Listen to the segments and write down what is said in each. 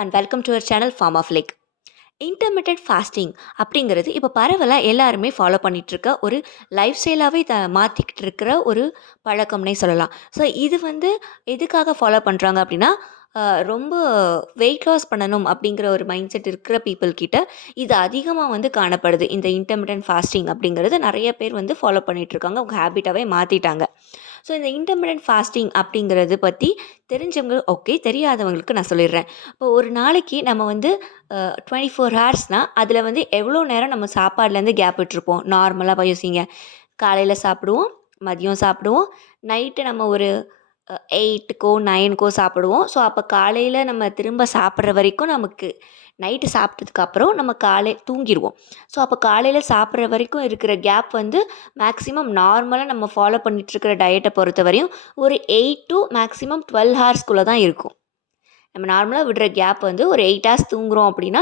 And welcome to our channel form of lake. Intermittent fasting அப்படிங்கிறது இப்போ பரவலாக எல்லாருமே ஃபாலோ பண்ணிகிட்ருக்க ஒரு லைஃப் ஸ்டைலாகவே மாற்றிக்கிட்டு இருக்கிற ஒரு பழக்கம்னே சொல்லலாம். ஸோ இது வந்து எதுக்காக ஃபாலோ பண்ணுறாங்க அப்படின்னா, ரொம்ப வெயிட் லாஸ் பண்ணணும் அப்படிங்கிற ஒரு மைண்ட் செட் இருக்கிற பீப்புள் கிட்ட இது அதிகமாக வந்து காணப்படுது. இந்த இன்டர்மிட்டன்ட் ஃபாஸ்டிங் அப்படிங்கிறது நிறைய பேர் வந்து ஃபாலோ பண்ணிகிட்ருக்காங்க, அவங்க ஹேபிட்டாகவே மாற்றிட்டாங்க. ஸோ இந்த இன்டர்மிட்டன்ட் ஃபாஸ்டிங் அப்படிங்கிறது பற்றி தெரிஞ்சவங்க ஓகே, தெரியாதவங்களுக்கு நான் சொல்லிடுறேன். இப்போ ஒரு நாளைக்கு நம்ம வந்து 24 ஹார்ஸ்னால் அதில் வந்து எவ்வளோ நேரம் நம்ம சாப்பாடுலேருந்து கேப் விட்டுருப்போம். நார்மலாக யோசிங்க. காலையில் சாப்பிடுவோம், மதியம் சாப்பிடுவோம், நைட்டு நம்ம ஒரு 8க்கோ 9க்கோ சாப்பிடுவோம். ஸோ அப்போ காலையில் நம்ம திரும்ப சாப்பிட்ற வரைக்கும் நமக்கு நைட்டு சாப்பிட்டதுக்கப்புறம் நம்ம தூங்கிடுவோம். ஸோ அப்போ காலையில் சாப்பிட்ற வரைக்கும் இருக்கிற கேப் வந்து மேக்ஸிமம் நார்மலாக நம்ம ஃபாலோ பண்ணிகிட்ருக்கிற டயட்டை பொறுத்த வரையும் ஒரு 8 to மேக்ஸிமம் 12 ஹார்ஸ்க்குள்ளே தான் இருக்கும். நம்ம நார்மலாக விடுற கேப் வந்து ஒரு 8 ஹார்ஸ் தூங்குறோம் அப்படின்னா,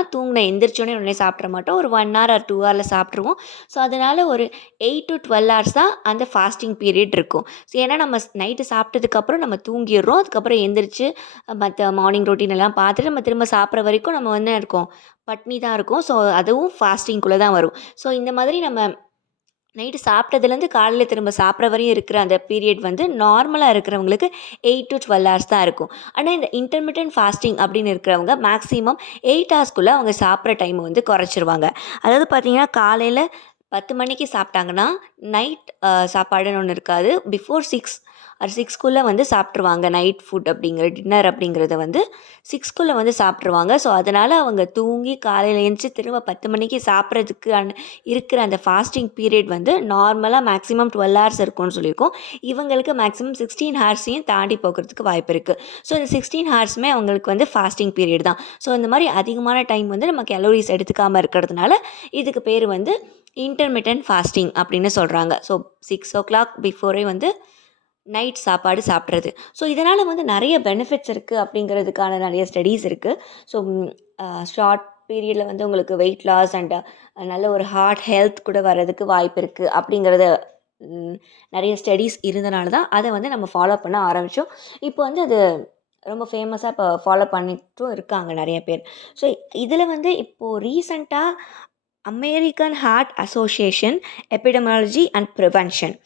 எந்திரிச்சோடனே உடனே சாப்பிட்ற மாட்டோம். ஒரு 1 ஹார் ஆர் 2 ஹாரில் சாப்பிட்ருவோம். ஸோ அதனால் ஒரு 8 to 12 ஹார்ஸ் தான் அந்த ஃபாஸ்டிங் பீரியட் இருக்கும். ஸோ ஏன்னா நம்ம நைட்டு சாப்பிட்டதுக்கப்புறம் நம்ம தூங்கிடுறோம். அதுக்கப்புறம் எந்திரிச்சு மற்ற மார்னிங் ரொட்டீன் எல்லாம் பார்த்துட்டு நம்ம திரும்ப சாப்பிட்ற வரைக்கும் நம்ம வந்து இருக்கோம், பட்னி தான் இருக்கோம். ஸோ அதுவும் ஃபாஸ்டிங்குள்ளே தான் வரும். ஸோ இந்த மாதிரி நம்ம நைட்டு சாப்பிட்டதுலேருந்து காலையில் திரும்ப சாப்பிட்ற வரையும் இருக்கிற அந்த பீரியட் வந்து நார்மலாக இருக்கிறவங்களுக்கு 8 to 12 ஹார்ஸ் தான் இருக்கும். ஆனால் இந்த இன்டர்மிட்டன்ட் ஃபாஸ்டிங் அப்படின்னு இருக்கிறவங்க மேக்ஸிமம் 8 ஹார்ஸ்க்குள்ளே அவங்க சாப்பிட்ற டைமை வந்து குறைச்சிருவாங்க. அதாவது பார்த்திங்கன்னா, காலையில் 10 மணிக்கு சாப்பிட்டாங்கன்னா நைட் சாப்பாடுன்னு ஒன்று இருக்காது. பிஃபோர் 6 ஆர் 6க்குள்ளே வந்து சாப்பிட்ருவாங்க. நைட் ஃபுட் அப்படிங்கிற டின்னர் அப்படிங்கிறத வந்து 6க்குள்ளே வந்து சாப்பிட்ருவாங்க. ஸோ அதனால் அவங்க தூங்கி காலையில் எழுந்துச்சி திரும்ப 10 மணிக்கு சாப்பிட்றதுக்கு இருக்கிற அந்த ஃபாஸ்டிங் பீரியட் வந்து நார்மலாக மேக்ஸிமம் 12 ஹார்ஸ் இருக்கும்னு சொல்லியிருக்கோம். இவங்களுக்கு மேக்ஸிமம் 16 ஹார்ஸையும் தாண்டி போகிறதுக்கு வாய்ப்பு இருக்குது. ஸோ இந்த 16 ஹார்ஸுமே அவங்களுக்கு வந்து ஃபாஸ்டிங் பீரியட் தான். ஸோ இந்த மாதிரி அதிகமான டைம் வந்து நம்ம கேலோரிஸ் எடுத்துக்காமல் இருக்கிறதுனால இதுக்கு பேர் வந்து இன்டர்மிட்டன்ட் ஃபாஸ்டிங் அப்படின்னு சொல்கிறாங்க. ஸோ 6 o'clock பிஃபோரே வந்து நைட் சாப்பாடு சாப்பிட்றது. ஸோ இதனால் வந்து நிறைய பெனிஃபிட்ஸ் இருக்குது அப்படிங்கிறதுக்கான நிறைய ஸ்டடீஸ் இருக்குது. ஸோ ஷார்ட் பீரியடில் வந்து உங்களுக்கு வெயிட் லாஸ் அண்ட் நல்ல ஒரு ஹார்ட் ஹெல்த் கூட வர்றதுக்கு வாய்ப்பு இருக்குது அப்படிங்கிறத நிறைய ஸ்டடீஸ் இருந்தனால தான் அதை வந்து நம்ம ஃபாலோ பண்ண ஆரம்பித்தோம். இப்போ வந்து அது ரொம்ப ஃபேமஸாக இப்போ ஃபாலோ பண்ணிட்டும் இருக்காங்க நிறைய பேர். ஸோ இதில் வந்து இப்போது ரீசண்டாக American heart association epidemiology and prevention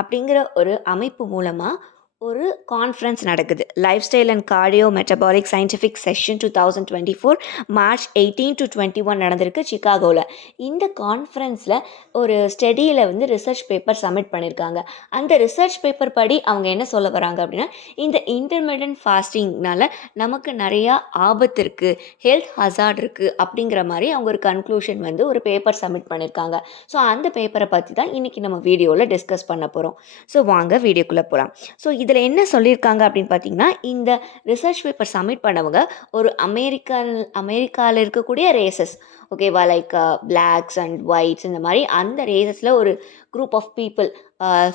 அப்படிங்கிற ஒரு அமைப்பு மூலமாக ஒரு கான்ஃபரன்ஸ் நடக்குது. Lifestyle and cardio metabolic scientific session 2024 March 18 to 21 நடந்திருக்கு சிகாகோவில். இந்த கான்ஃபரன்ஸில் ஒரு ஸ்டடியில் வந்து ரிசர்ச் பேப்பர் சப்மிட் பண்ணியிருக்காங்க. அந்த ரிசர்ச் பேப்பர் படி அவங்க என்ன சொல்ல வராங்க அப்படின்னா, இந்த இன்டர்மிட்டன்ட் ஃபாஸ்டிங்னால நமக்கு நிறையா ஆபத்து இருக்குது, ஹெல்த் ஹசார்ட் இருக்குது அப்படிங்கிற மாதிரி அவங்க ஒரு கன்க்ளூஷன் வந்து ஒரு பேப்பர் சப்மிட் பண்ணியிருக்காங்க. ஸோ அந்த பேப்பரை பற்றி தான் இன்றைக்கி நம்ம வீடியோவில் டிஸ்கஸ் பண்ண போகிறோம். ஸோ வாங்க வீடியோக்குள்ளே போகலாம். ஸோ இதில் என்ன சொல்லியிருக்காங்க அப்படின்னு பார்த்தீங்கன்னா, இந்த ரிசர்ச் பேப்பர் சப்மிட் பண்ணவங்க ஒரு அமெரிக்காவில் இருக்கக்கூடிய ரேசஸ், ஓகேவா, லைக் பிளாக்ஸ் அண்ட் ஒயிட்ஸ், இந்த மாதிரி அந்த ரேசஸில் ஒரு குரூப் ஆஃப் பீப்புள்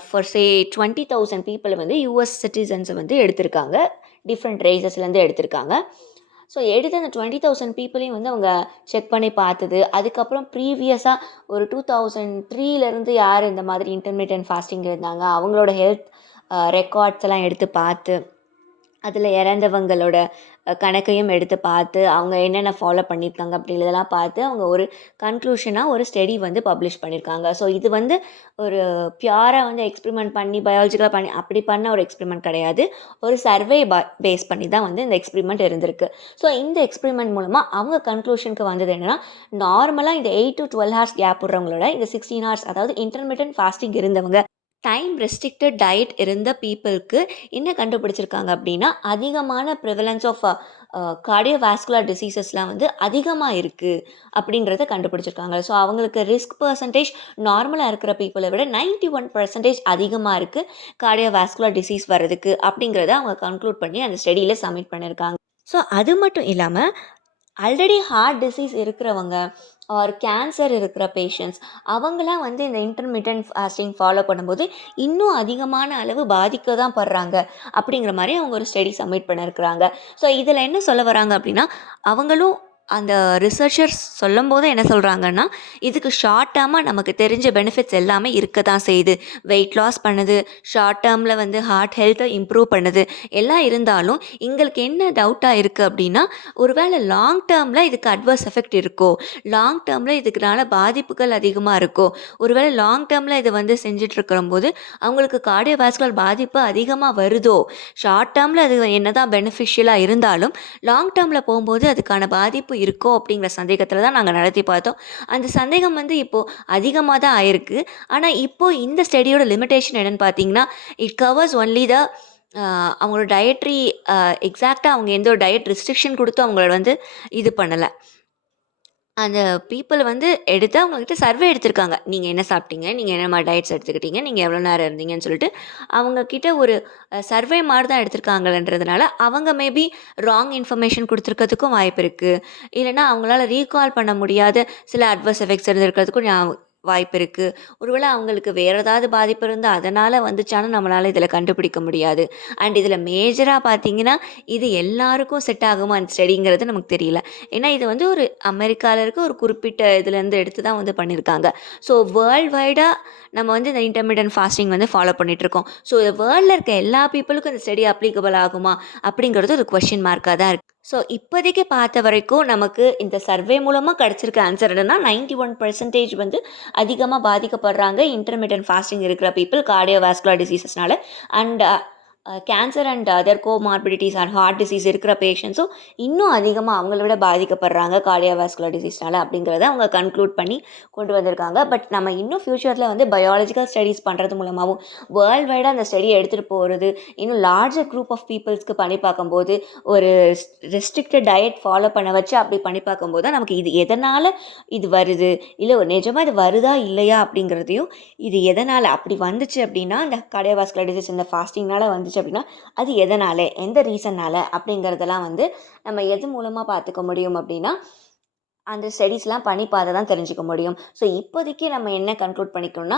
ஃபார் 20,000 பீப்புளை வந்து யூஎஸ் சிட்டிசன்ஸை வந்து எடுத்திருக்காங்க. டிஃப்ரெண்ட் ரேசஸ்லேருந்து எடுத்திருக்காங்க. ஸோ எடுத்து அந்த 20,000 பீப்புளையும் வந்து அவங்க செக் பண்ணி பார்த்தது. அதுக்கப்புறம் ப்ரீவியஸாக ஒரு 2003லேருந்து யார் இந்த மாதிரி இன்டர்மிட்டன்ட் ஃபாஸ்டிங் இருந்தாங்க, அவங்களோட ஹெல்த் ரெக்கார்ட்ஸ் எல்லாம் எடுத்து பார்த்து, அதில் இறந்தவங்களோட கணக்கையும் எடுத்து பார்த்து, அவங்க என்னென்ன ஃபாலோ பண்ணியிருக்காங்க அப்படின்றதெல்லாம் பார்த்து அவங்க ஒரு கன்க்ளூஷனாக ஒரு ஸ்டடி வந்து பப்ளிஷ் பண்ணியிருக்காங்க. ஸோ இது வந்து ஒரு பியூராக வந்து எக்ஸ்பிரிமெண்ட் பண்ணி பயாலஜிக்கலாக பண்ணி அப்படி பண்ண ஒரு எக்ஸ்பிரிமெண்ட் கிடையாது. ஒரு சர்வே பேஸ் பண்ணி தான் வந்து இந்த எக்ஸ்பிரிமெண்ட் இருந்திருக்கு. ஸோ இந்த எக்ஸ்பிரிமெண்ட் மூலமாக அவங்க கன்க்ளூஷனுக்கு வந்தது என்னென்னா, நார்மலாக இந்த 8 to 12 ஹார்ஸ் கேப் விடுறவங்களோட இந்த 16 ஹார்ஸ், அதாவது இன்டர்மிட்டன்ட் ஃபாஸ்டிங் இருந்தவங்க, டைம் ரெஸ்ட்ரிக்டட் டயட் இருந்த பீப்புளுக்கு என்ன கண்டுபிடிச்சிருக்காங்க அப்படின்னா, அதிகமான ப்ரிவலன்ஸ் ஆஃப் கார்டியோவாஸ்குலர் டிசீசஸ்லாம் வந்து அதிகமாக இருக்குது அப்படின்றத கண்டுபிடிச்சிருக்காங்க. ஸோ அவங்களுக்கு ரிஸ்க் பர்சன்டேஜ் நார்மலாக இருக்கிற பீப்புளை விட 91% அதிகமாக இருக்குது கார்டியோவாஸ்குலர் டிசீஸ் வர்றதுக்கு அப்படிங்கிறத அவங்க கன்க்ளூட் பண்ணி அந்த ஸ்டடியில் சப்மிட் பண்ணியிருக்காங்க. ஸோ அது மட்டும் இல்லாமல் ஆல்ரெடி ஹார்ட் டிசீஸ் இருக்கிறவங்க ஆர் கேன்சர் இருக்கிற பேஷண்ட்ஸ், அவங்களாம் வந்து இந்த இன்டர்மிட்டன்ட் ஃபாஸ்டிங் ஃபாலோ பண்ணும்போது இன்னும் அதிகமான அளவு பாதிக்க தான் படுறாங்க அப்படிங்கிற மாதிரி அவங்க ஒரு ஸ்டடி சப்மிட் பண்ணியிருக்கிறாங்க. ஸோ இதில் என்ன சொல்ல வராங்க அப்படின்னா, அவங்களும் அந்த ரிசர்ச்சர்ஸ் சொல்லும்போது என்ன சொல்கிறாங்கன்னா, இதுக்கு ஷார்ட் டேர்மாக நமக்கு தெரிஞ்ச பெனிஃபிட்ஸ் எல்லாமே இருக்க தான் செய்யுது. வெயிட் லாஸ் பண்ணுது, ஷார்ட் டேர்மில் வந்து ஹார்ட் ஹெல்த்தை இம்ப்ரூவ் பண்ணுது. எல்லாம் இருந்தாலும் எங்களுக்கு என்ன டவுட்டாக இருக்குது அப்படின்னா, ஒருவேளை லாங் டேர்மில் இதுக்கு அட்வர்ஸ் எஃபெக்ட் இருக்கோ? லாங் டேர்மில் இதுக்குனால பாதிப்புகள் அதிகமாக இருக்கோ? ஒருவேளை லாங் டேர்மில் இது வந்து செஞ்சுட்ருக்கிறம்போது அவங்களுக்கு கார்டியோவாஸ்குலர் பாதிப்பு அதிகமாக வருதோ? ஷார்ட் டேர்மில் அது என்னதான் பெனிஃபிஷியலாக இருந்தாலும், லாங் டேர்மில் போகும்போது அதுக்கான பாதிப்பு இருக்கோ? அப்படிங்கிற சந்தேகத்தில் தான் நாங்கள் நடத்தி பார்த்தோம். அந்த சந்தேகம் வந்து இப்போது அதிகமாக தான் ஆயிருக்கு. ஆனால் இப்போது இந்த ஸ்டடியோட லிமிட்டேஷன் என்னென்னு பார்த்தீங்கன்னா, இட் கவர்ஸ் ஒன்லி த அவங்களோட டயட்ரி எக்ஸாக்ட்டா அவங்க எந்த ஒரு டயட் ரெஸ்ட்ரிக்ஷன் கொடுத்து அவங்கள வந்து இது பண்ணலை. அந்த பீப்பிள் வந்து எடுத்து அவங்ககிட்ட சர்வே எடுத்திருக்காங்க. நீங்க என்ன சாப்பிட்டீங்க? நீங்க என்ன மாரி டயட்ஸ் எடுத்துக்கிட்டீங்க? நீங்க எவ்வளோ நேரம் இருந்தீங்கன்னு சொல்லிட்டு, அவங்க கிட்ட ஒரு சர்வே மாரி தான் எடுத்திருக்காங்கன்றதுனால, அவங்க மேபி ராங் இன்ஃபர்மேஷன் குடுத்துருக்கிறதுக்கும் வாய்ப்பு இருக்கு. இல்லன்னா அவங்களால ரீகால் பண்ண முடியாத சில அட்வர்ஸ் எஃபெக்ட்ஸ் இருந்திருக்கிறதுக்கும் வாய்ப்பு இருக்கு. ஒருவேளை அவங்களுக்கு வேற ஏதாவது பாதிப்பு இருந்தா, அதனால வந்துச்சான்னு நம்மளால இதில கண்டுபிடிக்க முடியாது. அண்ட் இதில மேஜரா பார்த்தீங்கன்னா, இது எல்லாருக்கும் செட் ஆகுமா அந்த ஸ்டடிங்கிறது நமக்கு தெரியல. ஏன்னா இது வந்து ஒரு அமெரிக்கால இருக்க ஒரு குறிப்பிட்ட இதுலேருந்து எடுத்து தான் வந்து பண்ணியிருக்காங்க. ஸோ வேர்ல்ட் வைடா நம்ம வந்து இந்த இன்டர்மிட்டன்ட் ஃபாஸ்டிங் வந்து ஃபாலோ பண்ணிட்டுருக்கோம். ஸோ வேர்ல்டில இருக்க எல்லா பீப்பிளுக்கும் இந்த ஸ்டடி அப்ளிகபிள் ஆகுமா? அப்படிங்கிறது ஒரு கொஸ்டின் மார்க்கா தான் இருக்கு. ஸோ இப்போதைக்கு பார்த்த வரைக்கும் நமக்கு இந்த சர்வே மூலமா கிடைச்சிருக்க ஆன்சர் என்னன்னா, 91% வந்து அதிகமா பாதிக்கப்படுறாங்க இன்டர்மிட்டன்ட் ஃபாஸ்டிங் இருக்கிற பீப்பிள் கார்டியோவாஸ்குலர் டிசீசஸ்னால. And cancer and other comorbidities and heart disease இருக்கிற பேஷண்ட்ஸும் இன்னும் அதிகமாக அவங்கள விட பாதிக்கப்படுறாங்க கார்டியோவாஸ்குலர் டிசீஸ்னால அப்படிங்கிறத அவங்க கன்க்ளூட் பண்ணி கொண்டு வந்திருக்காங்க. பட் நம்ம இன்னும் ஃப்யூச்சரில் வந்து பயாலஜிக்கல் ஸ்டடீஸ் பண்ணுறது மூலமாகவும் வேர்ல்டு வைடாக அந்த ஸ்டடியை எடுத்துகிட்டு போகிறது இன்னும் லார்ஜர் குரூப் ஆஃப் பீப்புள்ஸ்க்கு பண்ணி பார்க்கும்போது ஒரு ரெஸ்ட்ரிக்டட் டயட் ஃபாலோ பண்ண வச்சு அப்படி பண்ணி பார்க்கும்போது தான் நமக்கு இது எதனால் இது வருது, இல்லை நிஜமாக இது வருதா இல்லையா அப்படிங்கிறதையும், இது எதனால் அப்படி வந்துச்சு அப்படின்னா இந்த கார்டியோவாஸ்குலர் டிசீஸ் இந்த ஃபாஸ்டிங்னால வந்துச்சு அப்படின்னா அது எதனால், எந்த ரீசன்னால் அப்படிங்கிறதெல்லாம் வந்து நம்ம எது மூலமாக பார்த்துக்க முடியும் அப்படின்னா, அந்த ஸ்டடீஸ்லாம் பண்ணி பார்த்தா தான் தெரிஞ்சுக்க முடியும். ஸோ இப்போதைக்கு நம்ம என்ன கன்க்ளூட் பண்ணிக்கணும்னா,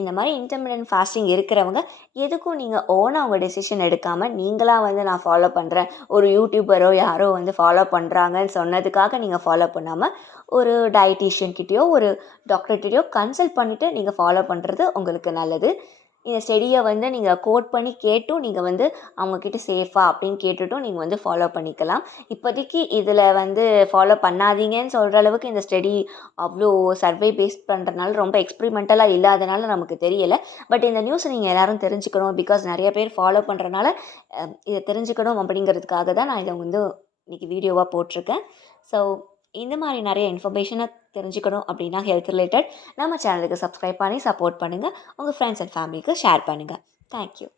இந்த மாதிரி இன்டர்மிட்டன்ட் ஃபாஸ்டிங் இருக்கிறவங்க எதுக்கும் நீங்கள் ஓனாக அவங்க டெசிஷன் எடுக்காமல், நீங்களாக வந்து நான் ஃபாலோ பண்ணுறேன், ஒரு யூடியூபரோ யாரோ வந்து ஃபாலோ பண்ணுறாங்கன்னு சொன்னதுக்காக நீங்கள் ஃபாலோ பண்ணாமல், ஒரு டயட்டீஷியன் கிட்டேயோ ஒரு டாக்டர்கிட்டயோ கன்சல்ட் பண்ணிவிட்டு நீங்கள் ஃபாலோ பண்ணுறது உங்களுக்கு நல்லது. இந்த ஸ்டடியை வந்து நீங்கள் கோட் பண்ணி கேட்டும் நீங்கள் வந்து அவங்கக்கிட்ட சேஃபா அப்படின்னு கேட்டுட்டும் நீங்கள் வந்து ஃபாலோ பண்ணிக்கலாம். இப்போதைக்கு இதில் வந்து ஃபாலோ பண்ணாதீங்கன்னு சொல்கிற அளவுக்கு இந்த ஸ்டடி அவ்வளோ சர்வே பேஸ்ட் பண்ணுறதுனால ரொம்ப எக்ஸ்பிரிமெண்டலாக இல்லாதனால நமக்கு தெரியலை. பட் இந்த நியூஸை நீங்கள் எல்லோரும் தெரிஞ்சுக்கணும். பிகாஸ் நிறைய பேர் ஃபாலோ பண்ணுறனால இதை தெரிஞ்சுக்கணும் அப்படிங்கிறதுக்காக தான் நான் இதை வந்து இன்றைக்கி வீடியோவாக போட்டிருக்கேன். ஸோ இந்த மாதிரி நிறைய இன்ஃபர்மேஷனை தெரிஞ்சுக்கணும் அப்படின்னா ஹெல்த் ரிலேட்டட் நம்ம சேனலுக்கு சப்ஸ்கிரைப் பண்ணி சப்போர்ட் பண்ணுங்கள். உங்கள் ஃப்ரெண்ட்ஸ் அண்ட் ஃபேமிலிக்கு ஷேர் பண்ணுங்கள். தேங்க்யூ.